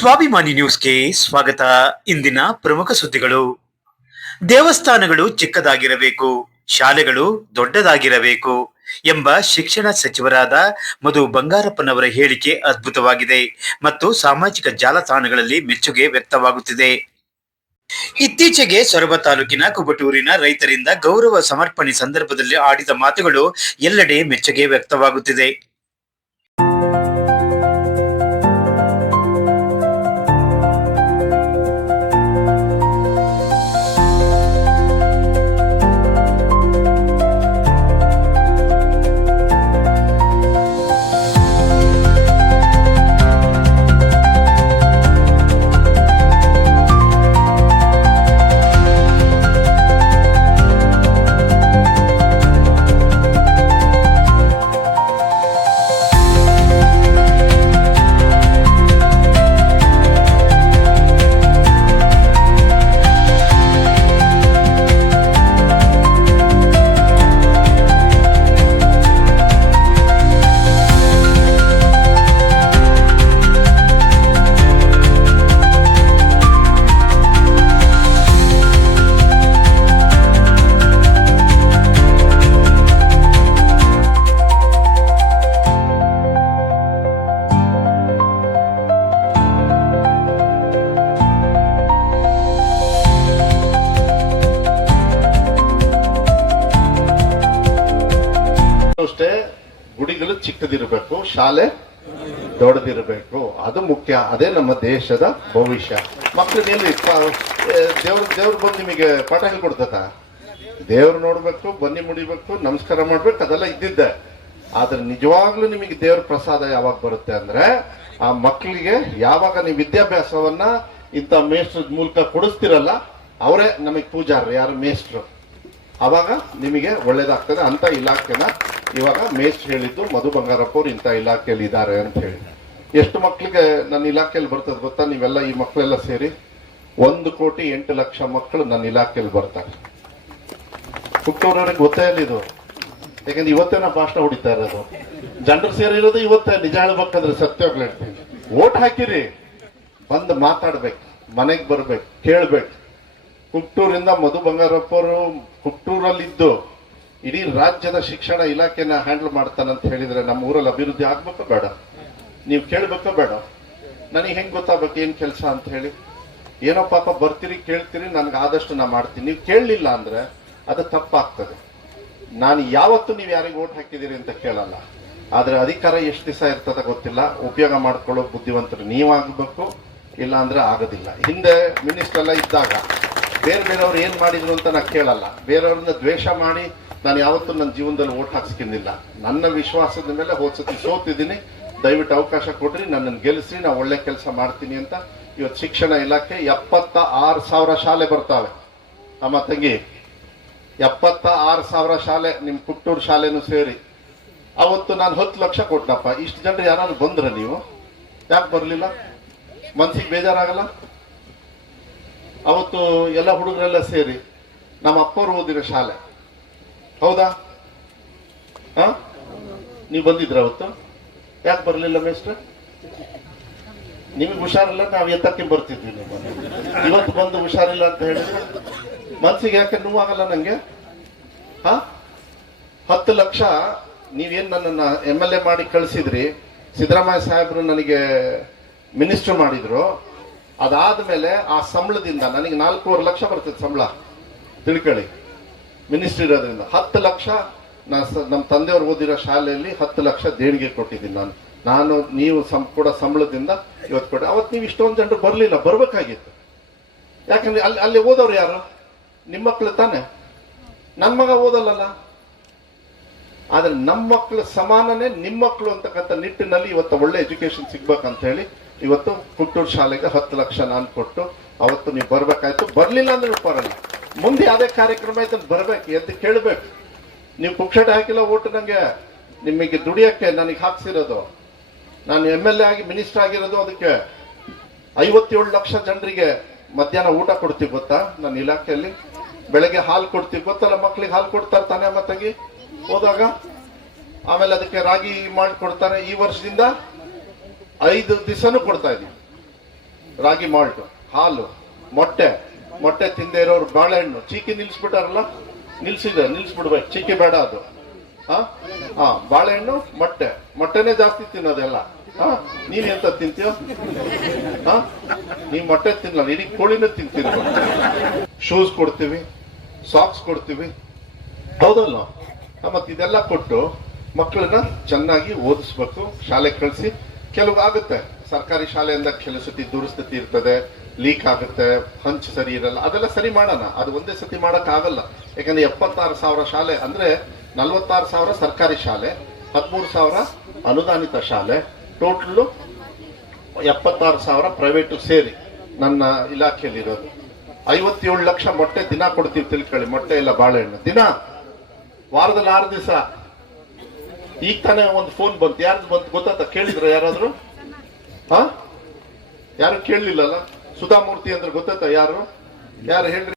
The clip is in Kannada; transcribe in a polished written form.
ಸ್ವಾಭಿಮಾನಿ ನ್ಯೂಸ್ಗೆ ಸ್ವಾಗತ. ಇಂದಿನ ಪ್ರಮುಖ ಸುದ್ದಿಗಳು. ದೇವಸ್ಥಾನಗಳು ಚಿಕ್ಕದಾಗಿರಬೇಕು, ಶಾಲೆಗಳು ದೊಡ್ಡದಾಗಿರಬೇಕು ಎಂಬ ಶಿಕ್ಷಣ ಸಚಿವರಾದ ಮಧು ಬಂಗಾರಪ್ಪನವರ ಹೇಳಿಕೆ ಅದ್ಭುತವಾಗಿದೆ ಮತ್ತು ಸಾಮಾಜಿಕ ಜಾಲತಾಣಗಳಲ್ಲಿ ಮೆಚ್ಚುಗೆ ವ್ಯಕ್ತವಾಗುತ್ತಿದೆ. ಇತ್ತೀಚೆಗೆ ಸೊರಬ ತಾಲೂಕಿನ ಕುಬಟೂರಿನ ರೈತರಿಂದ ಗೌರವ ಸಮರ್ಪಣೆ ಸಂದರ್ಭದಲ್ಲಿ ಆಡಿದ ಮಾತುಗಳು ಎಲ್ಲೆಡೆ ಮೆಚ್ಚುಗೆ ವ್ಯಕ್ತವಾಗುತ್ತಿದೆ. ಅಷ್ಟೇ ಗುಡಿಗಳು ಚಿಕ್ಕದಿರಬೇಕು, ಶಾಲೆ ದೊಡ್ಡದಿರಬೇಕು. ಅದು ಮುಖ್ಯ. ಅದೇ ನಮ್ಮ ದೇಶದ ಭವಿಷ್ಯ. ಮಕ್ಕಳಿಗೆ ದೇವ್ರು ಬಂದು ನಿಮಗೆ ಪಾಠ ಹೇಳ್ಕೊಡ್ತತ? ದೇವ್ರು ನೋಡ್ಬೇಕು, ಬನ್ನಿ ಮುಡಿಬೇಕು, ನಮಸ್ಕಾರ ಮಾಡ್ಬೇಕು, ಅದೆಲ್ಲ ಇದ್ದಿದ್ದೆ. ಆದ್ರೆ ನಿಜವಾಗ್ಲೂ ನಿಮಗೆ ದೇವ್ರ ಪ್ರಸಾದ ಯಾವಾಗ ಬರುತ್ತೆ ಅಂದ್ರೆ ಆ ಮಕ್ಕಳಿಗೆ ಯಾವಾಗ ನೀವು ವಿದ್ಯಾಭ್ಯಾಸವನ್ನ ಇಂಥ ಮೇಷ್ಟ್ರ ಮೂಲಕ ಕೊಡಿಸ್ತಿರಲ್ಲ, ಅವರೇ ನಮಗೆ ಪೂಜಾರ್ರು, ಯಾರು ಮೇಷ್ಟ್ರು. ಅವಾಗ ನಿಮಗೆ ಒಳ್ಳೇದಾಗ್ತದೆ. ಅಂತ ಇಲಾಖೆನ ಇವಾಗ ಮೇಷ್ಟ್ರು ಹೇಳಿದ್ದು ಮಧು ಬಂಗಾರಪ್ಪ ಅವ್ರು ಇಂಥ ಇಲಾಖೆಯಲ್ಲಿ ಇದ್ದಾರೆ ಅಂತ ಹೇಳಿ. ಎಷ್ಟು ಮಕ್ಕಳಿಗೆ ನನ್ನ ಇಲಾಖೆಯಲ್ಲಿ ಬರ್ತದೆ ಗೊತ್ತಾ? ನೀವೆಲ್ಲ ಈ ಮಕ್ಕಳೆಲ್ಲ ಸೇರಿ 1,08,00,000 ಮಕ್ಕಳು ನನ್ನ ಇಲಾಖೆಯಲ್ಲಿ ಬರ್ತಾರೆ. ಹುಟ್ಟೂರವ್ರಿಗೆ ಗೊತ್ತೇ ಇಲ್ಲ ಇದು. ಯಾಕಂದ್ರೆ ಇವತ್ತೇ ನಾ ಭಾಷಣ ಹೊಡಿತಾ ಇರೋದು. ಜನರು ಸೇರಿರೋದು ಇವತ್ತೇ. ನಿಜ ಹೇಳ್ಬೇಕಂದ್ರೆ ಸತ್ಯವಾಗ್ಲೂ ಹೇಳ್ತೀನಿ. ಓಟ್ ಹಾಕಿರಿ, ಬಂದು ಮಾತಾಡ್ಬೇಕು, ಮನೆಗೆ ಬರ್ಬೇಕು, ಕೇಳ್ಬೇಕು. ಕುಟ್ಟೂರಿಂದ ಮಧು ಬಂಗಾರಪ್ಪ ಅವರು ಕುಟ್ಟೂರಲ್ಲಿದ್ದು ಇಡೀ ರಾಜ್ಯದ ಶಿಕ್ಷಣ ಇಲಾಖೆನ ಹ್ಯಾಂಡಲ್ ಮಾಡ್ತಾನಂತ ಹೇಳಿದ್ರೆ ನಮ್ಮ ಊರಲ್ಲಿ ಅಭಿವೃದ್ಧಿ ಆಗ್ಬೇಕೋ ಬೇಡ? ನೀವು ಕೇಳ್ಬೇಕೋ ಬೇಡ? ನನಗೆ ಹೆಂಗ್ ಗೊತ್ತಾಗ್ಬೇಕು ಏನ್ ಕೆಲಸ ಅಂತ ಹೇಳಿ? ಏನೋ ಪಾಪ ಬರ್ತೀರಿ, ಕೇಳ್ತೀರಿ, ನನ್ಗೆ ಆದಷ್ಟು ನಾ ಮಾಡ್ತೀನಿ. ನೀವು ಕೇಳಲಿಲ್ಲ ಅಂದ್ರೆ ಅದು ತಪ್ಪಾಗ್ತದೆ. ನಾನು ಯಾವತ್ತೂ ನೀವು ಯಾರಿಗೆ ಓಟ್ ಹಾಕಿದ್ದೀರಿ ಅಂತ ಕೇಳಲ್ಲ. ಆದ್ರೆ ಅಧಿಕಾರ ಎಷ್ಟು ದಿವಸ ಇರ್ತದ ಗೊತ್ತಿಲ್ಲ. ಉಪಯೋಗ ಮಾಡ್ಕೊಳ್ಳೋ ಬುದ್ಧಿವಂತರು ನೀವಾಗಬೇಕು, ಇಲ್ಲ ಅಂದ್ರೆ ಆಗೋದಿಲ್ಲ. ಹಿಂದೆ ಮಿನಿಸ್ಟರ್ ಎಲ್ಲ ಇದ್ದಾಗ ಬೇರೆಯವ್ರು ಏನ್ ಮಾಡಿದ್ರು ಅಂತ ನಾ ಕೇಳಲ್ಲ. ಬೇರೆಯವ್ರನ್ನ ದ್ವೇಷ ಮಾಡಿ ನಾನು ಯಾವತ್ತೂ ನನ್ನ ಜೀವನದಲ್ಲಿ ಓಟ್ ಹಾಕ್ಸ್ಕೊಂಡಿಲ್ಲ. ನನ್ನ ವಿಶ್ವಾಸದ ಮೇಲೆ ಹೋದ್ಸತಿ ಸೋತಿದ್ದೀನಿ. ದಯವಿಟ್ಟು ಅವಕಾಶ ಕೊಡ್ರಿ, ನನ್ನನ್ನು ಗೆಲ್ಲಿಸ್ರಿ, ನಾ ಒಳ್ಳೆ ಕೆಲಸ ಮಾಡ್ತೀನಿ ಅಂತ. ಇವತ್ತು ಶಿಕ್ಷಣ ಇಲಾಖೆ 76,000 ಶಾಲೆ ಬರ್ತಾವೆ. ಅಮ್ಮ ತಂಗಿ, 76,000 ಶಾಲೆ, ನಿಮ್ ಕುಟ್ಟೂರು ಶಾಲೆನೂ ಸೇರಿ. ಅವತ್ತು ನಾನು 10 ಲಕ್ಷ ಕೊಟ್ಟನಪ್ಪ. ಇಷ್ಟು ಜನರು ಯಾರಾದ್ರು ಬಂದ್ರ? ನೀವು ಯಾಕೆ ಬರ್ಲಿಲ್ಲ? ಮನ್ಸಿಗೆ ಬೇಜಾರಾಗಲ್ಲ? ಅವತ್ತು ಎಲ್ಲ ಹುಡುಗರೆಲ್ಲ ಸೇರಿ ನಮ್ಮ ಅಪ್ಪವ್ರು ಓದಿರೋ ಶಾಲೆ, ಹೌದಾ? ನೀವು ಬಂದಿದ್ರ ಅವತ್ತು? ಯಾಕೆ ಬರ್ಲಿಲ್ಲ ಮೇಸ್ಟ್ರೆ? ನಿಮಗೆ ಹುಷಾರಿಲ್ಲ, ನಾವು ಎತ್ತಕ್ಕೆ ಬರ್ತಿದ್ವಿ. ನೀವು ಇವತ್ತು ಬಂದು ಹುಷಾರಿಲ್ಲ ಅಂತ ಹೇಳಿದ್ರೆ ಮನ್ಸಿಗೆ ಯಾಕೆ ನೋವಾಗಲ್ಲ ನಂಗೆ? 10 ಲಕ್ಷ ನೀವೇನ್ ನನ್ನನ್ನ MLA ಮಾಡಿ ಕಳಿಸಿದ್ರಿ, ಸಿದ್ದರಾಮಯ್ಯ ಸಾಹೇಬ್ರು ನನಗೆ ಮಿನಿಸ್ಟರ್ ಮಾಡಿದ್ರು. ಅದಾದ್ಮೇಲೆ ಆ ಸಂಬಳದಿಂದ ನನಗೆ 4.5 ಲಕ್ಷ ಬರ್ತದೆ ಸಂಬಳ, ತಿಳ್ಕೊಳ್ಳಿ. ಮಿನಿಸ್ಟ್ರಿ ಇರೋದ್ರಿಂದ 10 ಲಕ್ಷ ನಮ್ಮ ತಂದೆಯವ್ರು ಓದಿರೋ ಶಾಲೆಯಲ್ಲಿ 10 ಲಕ್ಷ ದೇಣಿಗೆ ಕೊಟ್ಟಿದ್ದೀನಿ ನಾನು. ನೀವು ಕೂಡ ಸಂಬಳದಿಂದ ಇವತ್ತು ಕೊಡಿ. ಅವತ್ತು ನೀವು ಇಷ್ಟೊಂದು ಜನರು ಬರ್ಲಿಲ್ಲ, ಬರ್ಬೇಕಾಗಿತ್ತು. ಯಾಕಂದ್ರೆ ಅಲ್ಲಿ ಓದೋರು ಯಾರು? ನಿಮ್ಮ ಮಕ್ಕಳು ತಾನೆ. ನನ್ನ ಮಗ ಓದಲ್ಲ. ಆದ್ರೆ ನಮ್ಮ ಮಕ್ಕಳು ಸಮಾನನೇ ನಿಮ್ಮ ಮಕ್ಕಳು ಅಂತಕ್ಕಂಥ ನಿಟ್ಟಿನಲ್ಲಿ ಇವತ್ತು ಒಳ್ಳೆ ಎಜುಕೇಶನ್ ಸಿಗ್ಬೇಕಂತ ಹೇಳಿ ಇವತ್ತು ಕುಟ್ಟೂರು ಶಾಲೆಗೆ 10 ಲಕ್ಷ ನಾನು ಕೊಟ್ಟು ಅವತ್ತು ನೀವು ಬರ್ಬೇಕಾಯ್ತು. ಬರ್ಲಿಲ್ಲ ಅಂದ್ರೆ ಬರಲ್ಲ. ಮುಂದೆ ಯಾವುದೇ ಕಾರ್ಯಕ್ರಮ ಆಯ್ತು ಬರ್ಬೇಕು, ಎದ್ದು ಕೇಳ್ಬೇಕು. ನೀವು ಪುಕ್ಷಟೆ ಹಾಕಿಲ್ಲ ಓಟ್ ನಂಗೆ, ನಿಮಗೆ ದುಡಿಯಕ್ಕೆ ನನಗೆ ಹಾಕ್ಸಿರೋದು. ನಾನು MLA ಆಗಿ ಮಿನಿಸ್ಟರ್ ಆಗಿರೋದು ಅದಕ್ಕೆ. 57 ಲಕ್ಷ ಜನರಿಗೆ ಮಧ್ಯಾಹ್ನ ಊಟ ಕೊಡ್ತೀವಿ ಗೊತ್ತಾ? ನನ್ನ ಇಲಾಖೆಯಲ್ಲಿ ಬೆಳಗ್ಗೆ ಹಾಲು ಕೊಡ್ತೀವಿ ಗೊತ್ತಲ್ಲ? ಮಕ್ಳಿಗೆ ಹಾಲು ಕೊಡ್ತಾರೆ ತಾನೆ ಅಮ್ಮ ತಂಗಿ ಹೋದಾಗ. ಆಮೇಲೆ ಅದಕ್ಕೆ ರಾಗಿ ಮಾಡಿ ಕೊಡ್ತಾರೆ. ಈ ವರ್ಷದಿಂದ 5 ದಿವಸನೂ ಕೊಡ್ತಾ ಇದೀವಿ. ರಾಗಿ ಮಾಲ್ಟ್, ಹಾಲು, ಮೊಟ್ಟೆ ತಿಂದೇ ಇರೋರು ಬಾಳೆಹಣ್ಣು, ಚೀಕಿ ನಿಲ್ಸ್ಬಿಟ್ಟಾರಲ್ಲ, ನಿಲ್ಸ್ಬಿಡ್ಬೇಕು, ಚೀಕಿ ಬೇಡ ಅದು. ಬಾಳೆಹಣ್ಣು, ಮೊಟ್ಟೆನೇ ಜಾಸ್ತಿ ತಿನ್ನೋದೆಲ್ಲ. ನೀನ್ ಎಂತ ತಿಂತೀಯ? ನೀವ್ ಮೊಟ್ಟೆ ತಿನ್ನಲ್ಲ, ಇಡೀ ಕೋಳಿನ ತಿಂತೀರಿ. ಶೂಸ್ ಕೊಡ್ತೀವಿ, ಸಾಕ್ಸ್ ಕೊಡ್ತೀವಿ, ಹೌದಲ್ಲ? ಮತ್ತೆ ಇದೆಲ್ಲ ಕೊಟ್ಟು ಮಕ್ಕಳನ್ನ ಚೆನ್ನಾಗಿ ಓದಿಸ್ಬೇಕು, ಶಾಲೆ ಕಳಿಸಿ. ಕೆಲವು ಆಗುತ್ತೆ, ಸರ್ಕಾರಿ ಶಾಲೆಯಿಂದ ಕೆಲವು ಸತಿ ದುರಸ್ಥಿತಿ ಇರ್ತದೆ, ಲೀಕ್ ಆಗುತ್ತೆ, ಹಂಚು ಸರಿ ಇರಲ್ಲ, ಅದೆಲ್ಲ ಸರಿ ಮಾಡೋಣ. ಅದು ಒಂದೇ ಸತಿ ಮಾಡಕ್ ಆಗಲ್ಲ. ಯಾಕಂದ್ರೆ 76,000 ಶಾಲೆ ಅಂದ್ರೆ 46,000 ಸರ್ಕಾರಿ ಶಾಲೆ, 13,000 ಅನುದಾನಿತ ಶಾಲೆ, ಟೋಟಲ್ 76,000 ಪ್ರೈವೇಟು ಸೇರಿ ನನ್ನ ಇಲಾಖೆಯಲ್ಲಿ ಇರೋದು. 57 ಲಕ್ಷ ಮೊಟ್ಟೆ ದಿನ ಕೊಡ್ತೀವಿ, ತಿಳ್ಕೊಳ್ಳಿ. ಮೊಟ್ಟೆ ಇಲ್ಲ ಬಾಳೆಹಣ್ಣು ದಿನ, ವಾರದಲ್ಲಿ 6 ದಿವಸ. ಈಗ ತಾನೇ ಒಂದು ಫೋನ್ ಬಂತು, ಯಾರ್ದು ಬಂತು ಗೊತ್ತಾತ? ಕೇಳಿದ್ರ ಯಾರಾದ್ರು? ಯಾರು ಕೇಳಲಿಲ್ಲಲ್ಲ? ಸುಧಾಮೂರ್ತಿ ಅಂದ್ರೆ ಗೊತ್ತಾತ? ಯಾರು ಹೇಳ್ರಿ?